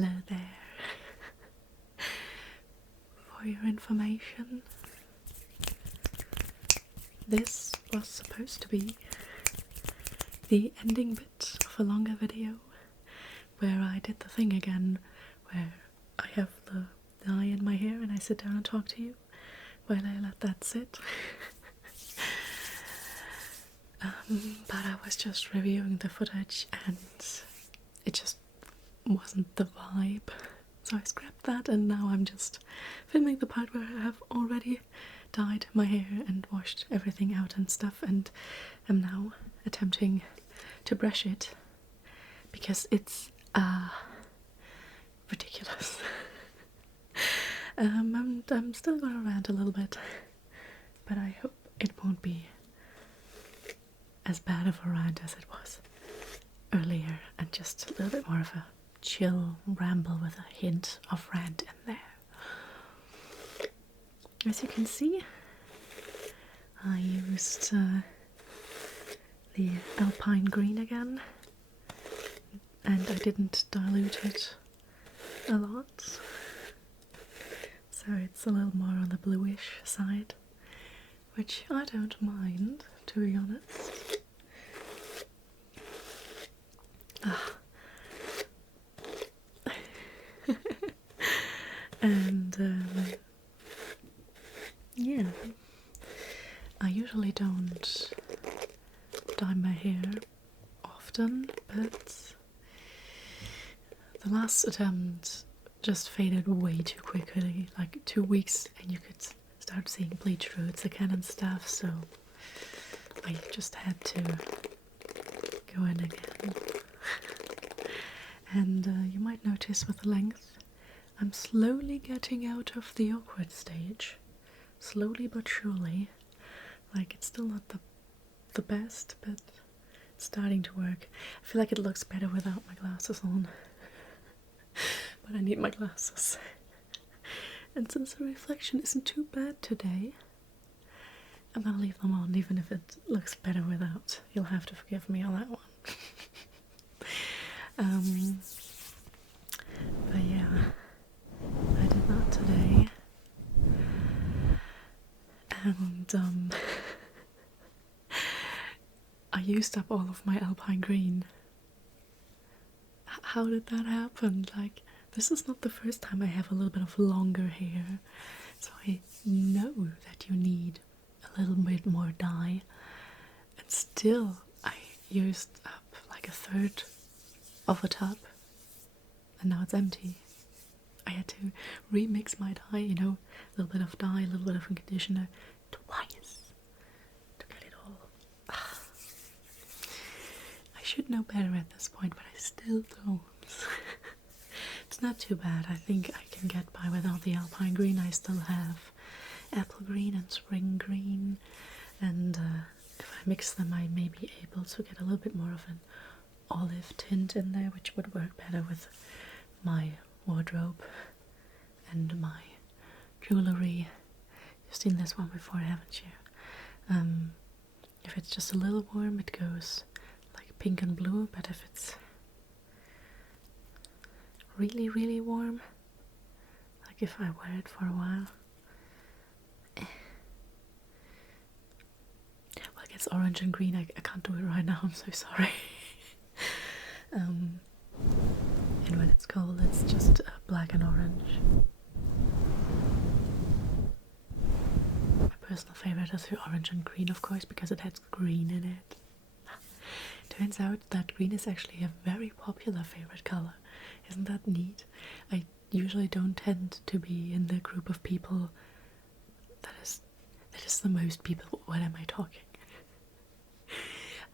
Hello there. For your information, this was supposed to be the ending bit of a longer video where I did the thing again where I have the dye in my hair and I sit down and talk to you while I let that sit. But I was just reviewing the footage and it just wasn't the vibe, so I scrapped that, and now I'm just filming the part where I have already dyed my hair and washed everything out and stuff, and am now attempting to brush it because it's ridiculous. I'm still gonna rant a little bit, but I hope it won't be as bad of a rant as it was earlier, and just a little bit more of a chill ramble with a hint of rant in there. As you can see, I used the alpine green again, and I didn't dilute it a lot, so it's a little more on the bluish side, which I don't mind, to be honest. And yeah, I usually don't dye my hair often, but the last attempt just faded way too quickly, like 2 weeks, and you could start seeing bleach roots again and stuff, so I just had to go in again. And you might notice with the length, I'm slowly getting out of the awkward stage. Slowly but surely. Like, it's still not the best, but it's starting to work. I feel like it looks better without my glasses on. But I need my glasses. And since the reflection isn't too bad today, I'm gonna leave them on even if it looks better without. You'll have to forgive me on that one. But yeah, I did that today, and I used up all of my alpine green. How did that happen? Like, this is not the first time I have a little bit of longer hair, so I know that you need a little bit more dye, and still I used up like a third of a tub, and now it's empty. I had to remix my dye, you know, a little bit of dye, a little bit of conditioner, twice to get it all. I should know better at this point, but I still don't. It's not too bad. I think I can get by without the alpine green. I still have apple green and spring green, and if I mix them I may be able to get a little bit more of an olive tint in there, which would work better with my wardrobe and my jewellery. You've seen this one before, haven't you? If it's just a little warm it goes like pink and blue, but if it's really, really warm, like if I wear it for a while, well, it gets orange and green. I can't do it right now, I'm so sorry. And when it's cold it's just black and orange. My personal favorite is the orange and green, of course, because it has green in it. Turns out that green is actually a very popular favorite color. Isn't that neat? I usually don't tend to be in the group of people that is the most people. What am I talking?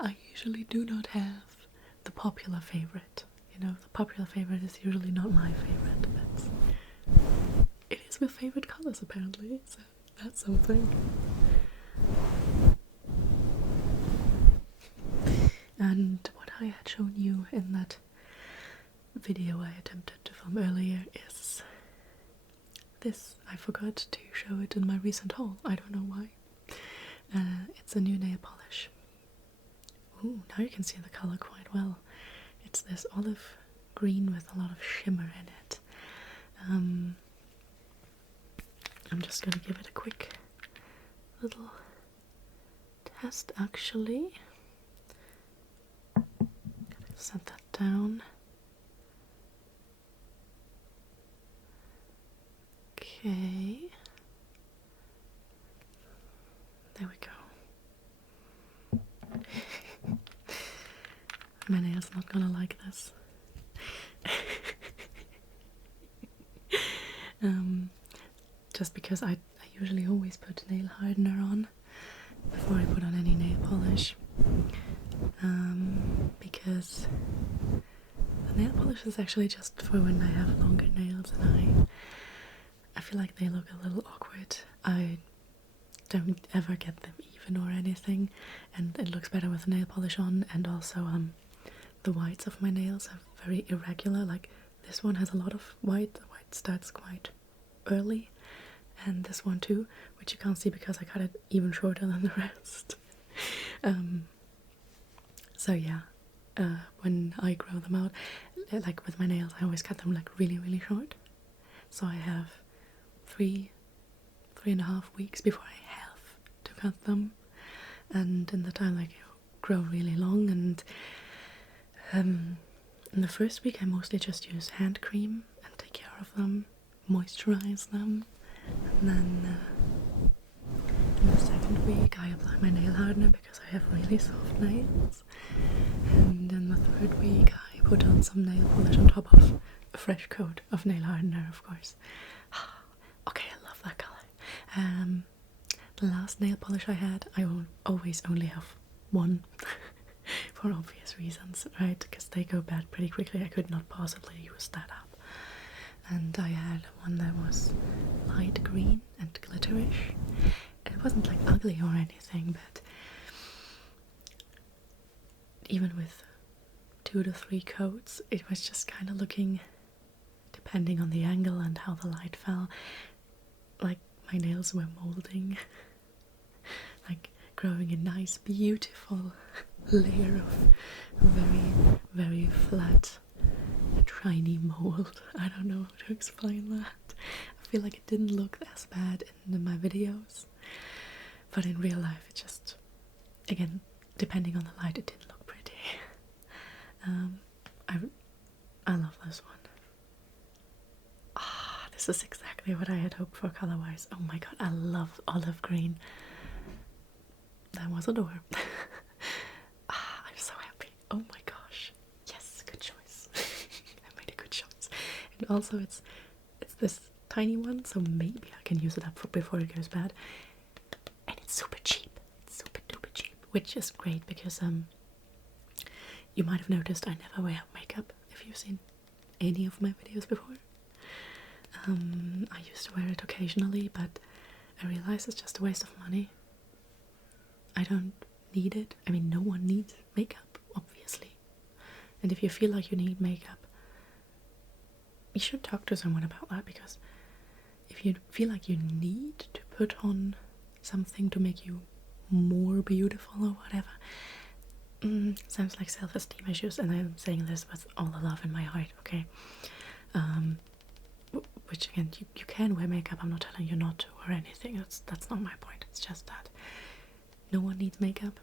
I usually do not have the popular favorite. You know, the popular favorite is usually not my favorite, but it is my favorite colors apparently, so that's something. And what I had shown you in that video I attempted to film earlier is this. I forgot to show it in my recent haul. I don't know why. It's a new nail polish. Ooh, now you can see the color quite well. It's this olive green with a lot of shimmer in it. I'm just gonna give it a quick little test actually. Set that down. Okay. There we go. My nail's not gonna like this. Just because I usually always put nail hardener on before I put on any nail polish. Because the nail polish is actually just for when I have longer nails and I feel like they look a little awkward. I don't ever get them even or anything, and it looks better with nail polish on. And also the whites of my nails are very irregular. Like this one has a lot of white. The white starts quite early, and this one too, which you can't see because I cut it even shorter than the rest. So yeah, when I grow them out, like with my nails, I always cut them like really, really short. So I have 3.5 weeks before I have to cut them, and in the time like grow really long. And in the first week I mostly just use hand cream and take care of them, moisturize them, and then in the second week I apply my nail hardener because I have really soft nails, and in the third week I put on some nail polish on top of a fresh coat of nail hardener, of course. Okay, I love that colour. The last nail polish I had, I will always only have one for obvious reasons, right? Because they go bad pretty quickly. I could not possibly use that up. And I had one that was light green and glitterish. It wasn't like ugly or anything, but even with 2 to 3 coats, it was just kind of looking, depending on the angle and how the light fell, like my nails were molding, like growing a nice, beautiful layer of very, very flat, shiny mold. I don't know how to explain that. I feel like it didn't look as bad in my videos, but in real life it just, again, depending on the light, it didn't look pretty. I love this one. This is exactly what I had hoped for color-wise. Oh my god, I love olive green. That was a door. I'm so happy. Oh my gosh. Yes, good choice. I made a good choice. And also it's this tiny one, so maybe I can use it up before it goes bad. And it's super cheap. It's super duper cheap, which is great because you might have noticed I never wear makeup if you've seen any of my videos before. I used to wear it occasionally, but I realized it's just a waste of money. I don't need it. I mean, no one needs makeup, obviously. And if you feel like you need makeup, you should talk to someone about that, because if you feel like you need to put on something to make you more beautiful or whatever, sounds like self-esteem issues, and I'm saying this with all the love in my heart, okay? Which again, you can wear makeup, I'm not telling you not to or anything, that's not my point. It's just that no one needs makeup,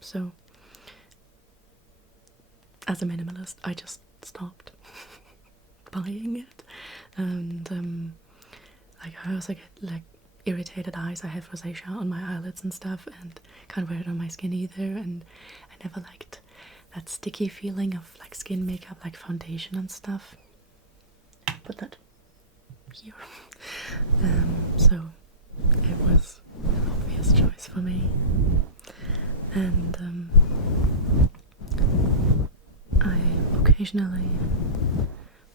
so as a minimalist I just stopped buying it. And like I also get like irritated eyes. I have rosacea on my eyelids and stuff, and can't wear it on my skin either, and I never liked that sticky feeling of like skin makeup, like foundation and stuff. Put that here. So it was an obvious choice for me, and I occasionally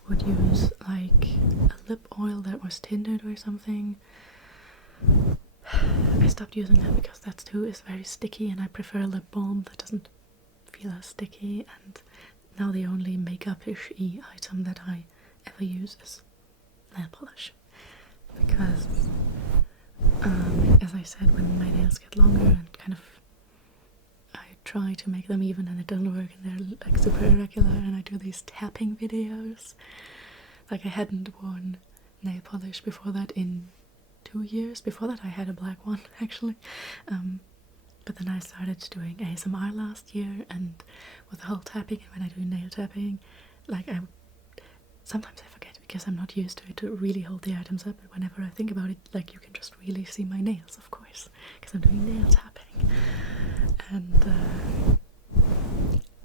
would use like a lip oil that was tinted or something. I stopped using that because that too is very sticky, and I prefer a lip balm that doesn't feel as sticky. And now the only makeup-ish-y item that I ever use is nail polish, because as I said, when my nails get longer and kind of I try to make them even and it doesn't work and they're like super irregular, and I do these tapping videos. Like I hadn't worn nail polish before that in 2 years. Before that I had a black one actually. But then I started doing ASMR last year, and with the whole tapping, and when I do nail tapping, like sometimes I forget because I'm not used to it to really hold the items up, but whenever I think about it, like you can just really see my nails, of course, because I'm doing nail tapping. And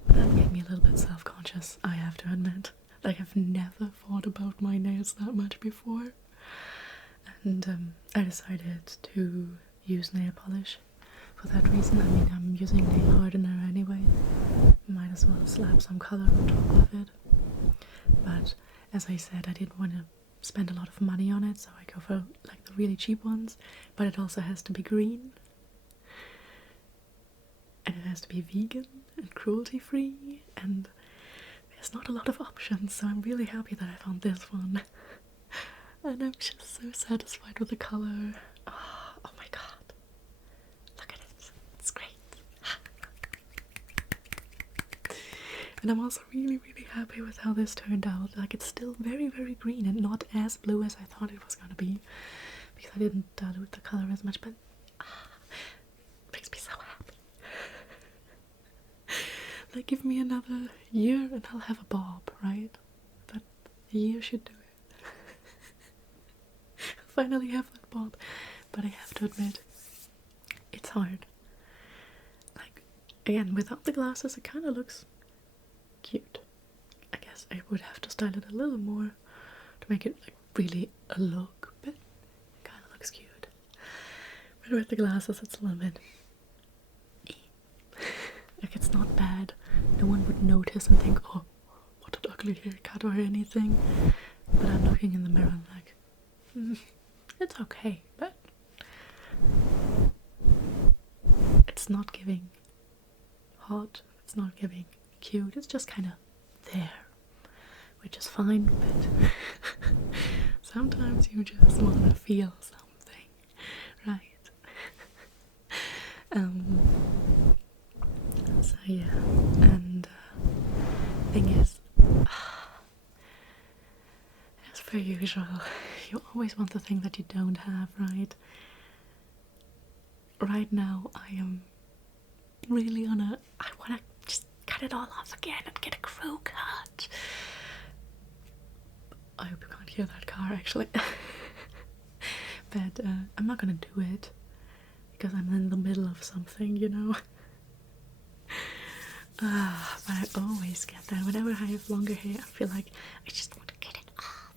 that made me a little bit self-conscious, I have to admit. Like I've never thought about my nails that much before. And I decided to use nail polish for that reason. I mean, I'm using nail hardener anyway. Might as well slap some color on top of it. But as I said, I didn't want to spend a lot of money on it, so I go for like the really cheap ones. But it also has to be green. And it has to be vegan and cruelty-free. And there's not a lot of options, so I'm really happy that I found this one. And I'm just so satisfied with the color. Oh my god. Look at it. It's great. And I'm also really, really happy with how this turned out. Like, it's still very, very green and not as blue as I thought it was gonna be, because I didn't dilute the color as much, but it makes me so happy. Like, give me another year and I'll have a bob, right? That year should do it. Finally have that bob. But I have to admit, it's hard. Like, again, without the glasses it kind of looks cute. I guess I would have to style it a little more to make it like really a look, but it kind of looks cute. But with the glasses it's a little bit like, it's not bad. No one would notice and think, oh, what an ugly haircut or anything. But I'm looking in the mirror and like, it's okay, but it's not giving hot, it's not giving cute, it's just kind of there, which is fine, but sometimes you just want to feel something, right? So yeah, and thing is, as per usual, you always want the thing that you don't have, right? Right now, I am really I want to just cut it all off again and get a crew cut. I hope you can't hear that car, actually. But I'm not gonna do it because I'm in the middle of something, you know. But I always get that. Whenever I have longer hair, I feel like I just want to get it off.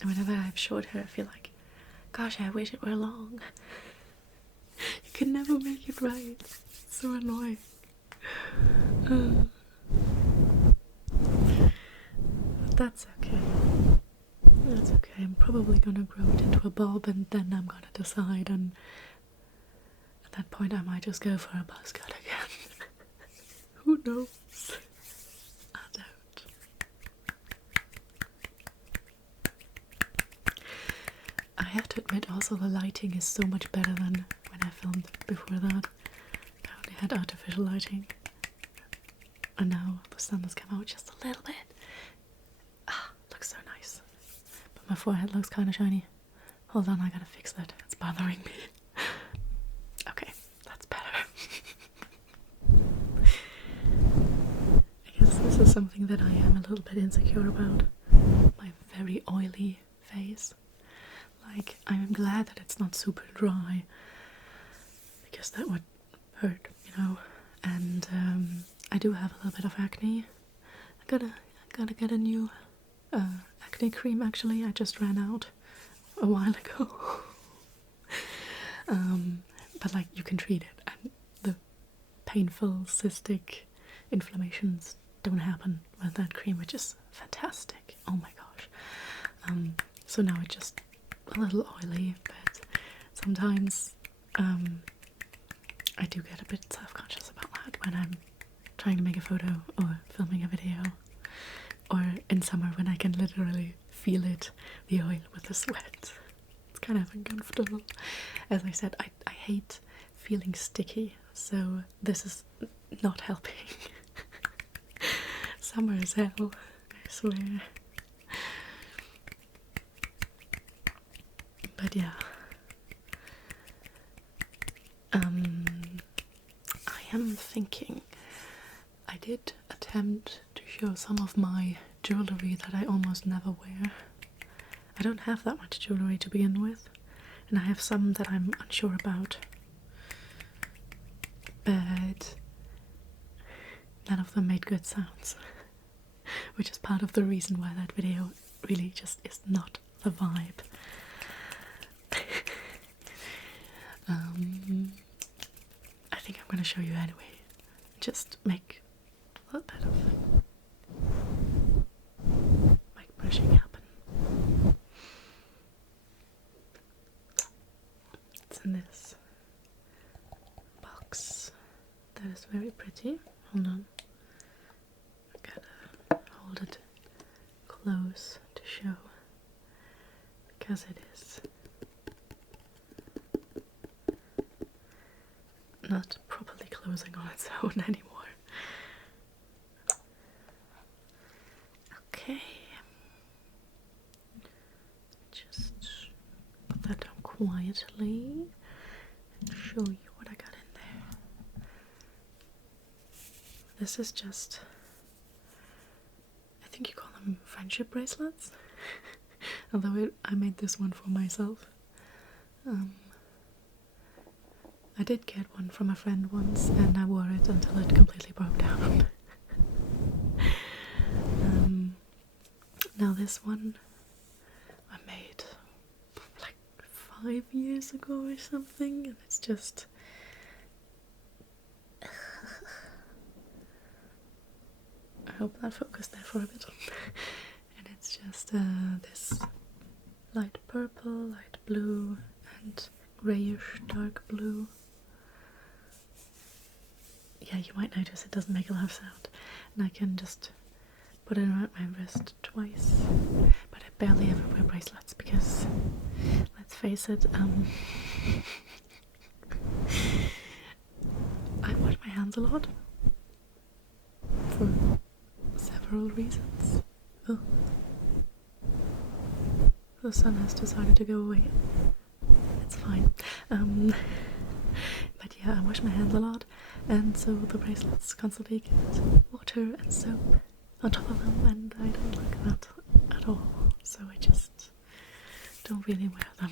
And whenever I have short hair, I feel like, gosh, I wish it were long. You can never make it right. It's so annoying. But that's okay. That's okay. I'm probably gonna grow it into a bob, and then I'm gonna decide, and at that point I might just go for a buzz cut again. Who knows? I don't. I have to admit also the lighting is so much better than when I filmed before that. I only had artificial lighting. And now the sun has come out just a little bit. Looks so nice. But my forehead looks kind of shiny. Hold on, I gotta fix that. It's bothering me. Okay, that's better. I guess this is something that I am a little bit insecure about. My very oily face. Like, I'm glad that it's not super dry, because that would hurt, you know. And I do have a little bit of acne. I gotta get a new acne cream, actually. I just ran out a while ago. But like, you can treat it, and the painful cystic inflammations don't happen with that cream, which is fantastic. Oh my gosh. So now it's just a little oily, but sometimes I do get a bit self-conscious about that when I'm trying to make a photo or filming a video, or in summer when I can literally feel it, the oil with the sweat. It's kind of uncomfortable. As I said, I hate feeling sticky, so this is not helping. Summer is hell, I swear. But yeah, I am thinking, I did attempt to show some of my jewellery that I almost never wear. I don't have that much jewellery to begin with, and I have some that I'm unsure about, but none of them made good sounds, which is part of the reason why that video really just is not the vibe. I think I'm gonna show you anyway. Just make a little bit of like brushing happen. It's in this box that is very pretty. Hold on. I gotta hold it close to show, because it is not properly closing on its own anymore. Okay, just put that down quietly and show you what I got in there. This is just, I think you call them friendship bracelets, although I made this one for myself. I did get one from a friend once, and I wore it until it completely broke down. Now this one I made like 5 years ago or something, and it's just I hope that focused there for a bit. And it's just this light purple, light blue, and greyish dark blue. Yeah, you might notice it doesn't make a lot of sound, and I can just put it around my wrist twice, but I barely ever wear bracelets because, let's face it, I wash my hands a lot for several reasons. Oh, the sun has decided to go away. It's fine. But yeah, I wash my hands a lot, and so the bracelets constantly get water and soap on top of them, and I don't like that at all, so I just don't really wear them.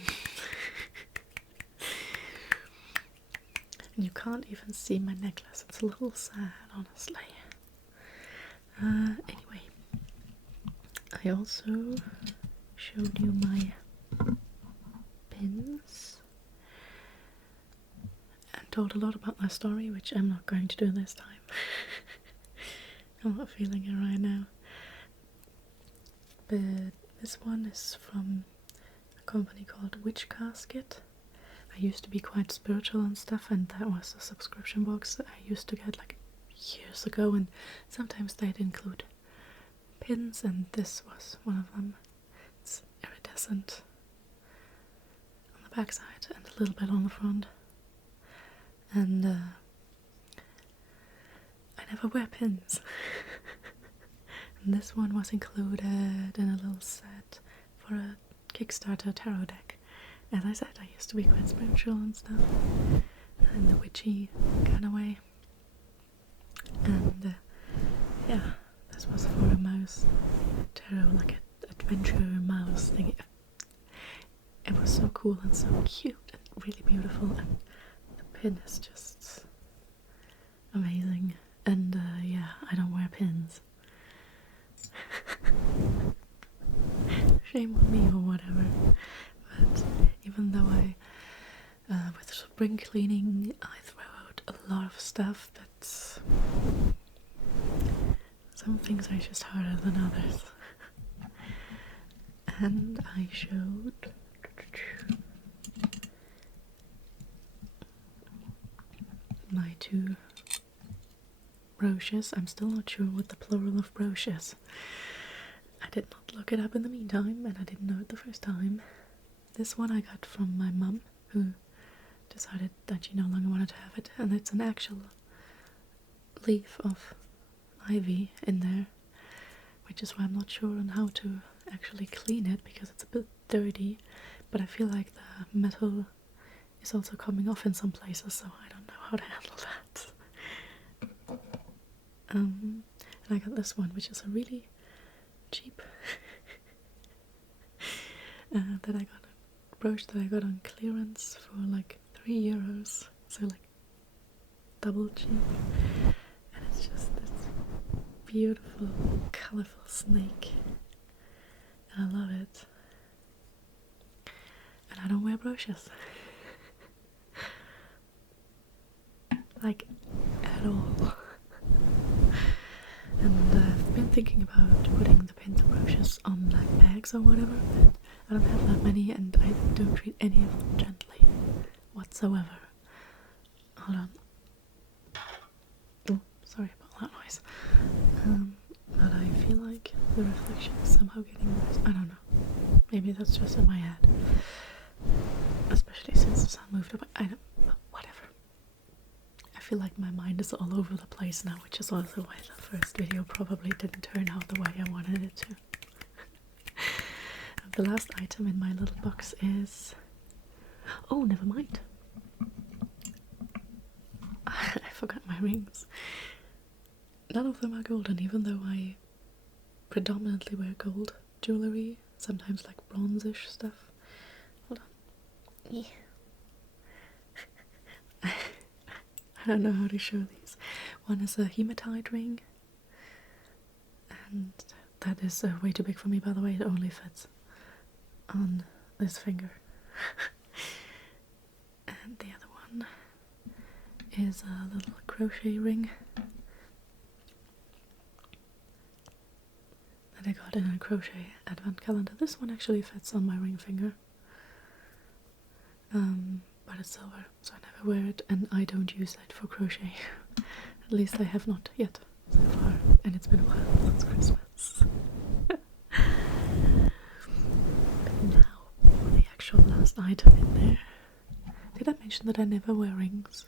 And you can't even see my necklace. It's a little sad, honestly. Anyway, I also showed you my pins and told a lot about my story, which I'm not going to do this time. I'm not feeling it right now. But this one is from a company called Witch Casket. I used to be quite spiritual and stuff, and that was a subscription box that I used to get like years ago, and sometimes they'd include pins, and this was one of them. It's iridescent on the back side and a little bit on the front. And I never wear pins. And this one was included in a little set for a Kickstarter tarot deck. As I said, I used to be quite spiritual and stuff, in the witchy kind of way. And yeah, this was for a mouse tarot, like an adventure mouse thing. It was so cool and so cute and really beautiful, and the pin is just amazing. And yeah, I don't wear pins. Shame on me or whatever. But even though with spring cleaning, I throw out a lot of stuff, but some things are just harder than others. And I showed my 2 brooches. I'm still not sure what the plural of brooch is. I did not look it up in the meantime, and I didn't know it the first time. This one I got from my mum, who decided that she no longer wanted to have it, and it's an actual leaf of ivy in there, which is why I'm not sure on how to actually clean it, because it's a bit dirty, but I feel like the metal is also coming off in some places, so I don't know how to handle that. And I got this one, which is a really cheap that I got a brooch that I got on clearance for like €3, so like double cheap, and it's just this beautiful, colourful snake, and I love it. And I don't wear brooches, like at all. And I've been thinking about putting the pintle brooches on like bags or whatever, but I don't have that many, and I don't treat any of them gently whatsoever. Hold on. Oh, sorry about that noise. But I feel like the reflection is somehow getting worse. I don't know. Maybe that's just in my head. Especially since the sun moved up. I don't know. Whatever. I feel like my mind is all over the place now, which is also why the first video probably didn't turn out the way I wanted it to. The last item in my little box is... Oh, never mind. I forgot my rings. None of them are golden, even though I predominantly wear gold jewellery, sometimes like bronzish stuff. Hold on. Yeah. I don't know how to show these. One is a hematite ring, and that is way too big for me, by the way. It only fits on this finger. And the other one is a little crochet ring that I got in a crochet advent calendar. This one actually fits on my ring finger, but it's silver, so I never wear it, and I don't use it for crochet. At least I have not yet so far, and it's been a while since Christmas. But now for the actual last item in there. Did I mention that I never wear rings?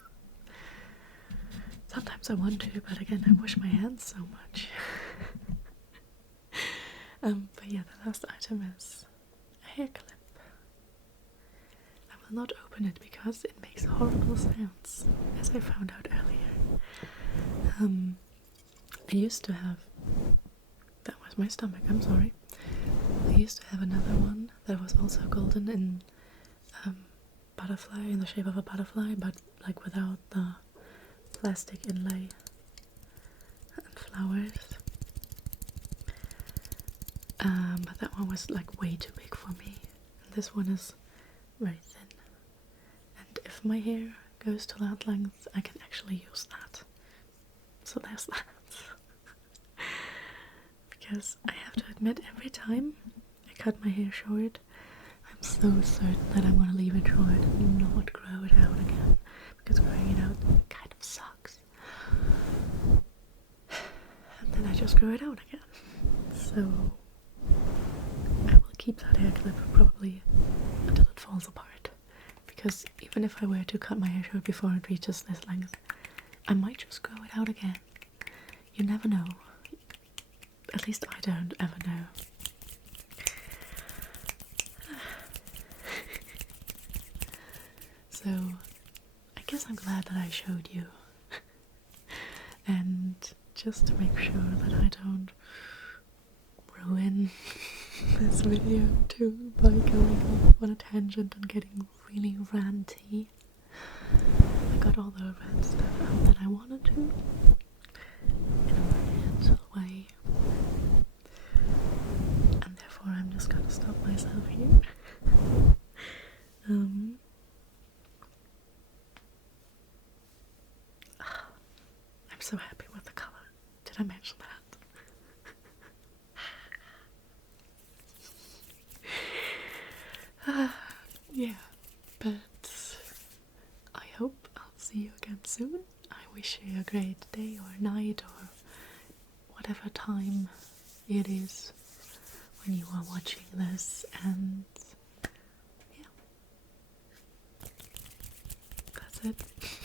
Sometimes I want to, but again I wash my hands so much. But yeah, the last item is a hair clip. I will not open it because it makes horrible sounds, as I found out earlier. I used to have... That was my stomach, I'm sorry. I used to have another one that was also golden in butterfly, in the shape of a butterfly, but like without the plastic inlay and flowers. But that one was like way too big for me, and this one is very thin, and if my hair goes to that length I can actually use that, so there's that. Because I have to admit, every time I cut my hair short I'm so certain that I'm going to leave it short and not grow it out again, because growing it out kind of sucks, and then I just grow it out again. So I will keep that hair clip probably until it falls apart, because even if I were to cut my hair short before it reaches this length, I might just grow it out again. You never know. At least I don't ever know. So I guess I'm glad that I showed you. And just to make sure that I don't ruin this video too by going off on a tangent and getting really ranty, I got all the rant stuff out that I wanted to in a very gentle way, and therefore I'm just gonna stop myself here. I'm so happy with the colour. Did I mention that? Yeah, but I hope I'll see you again soon. I wish you a great day or night or whatever time it is when you are watching this, and yeah. it.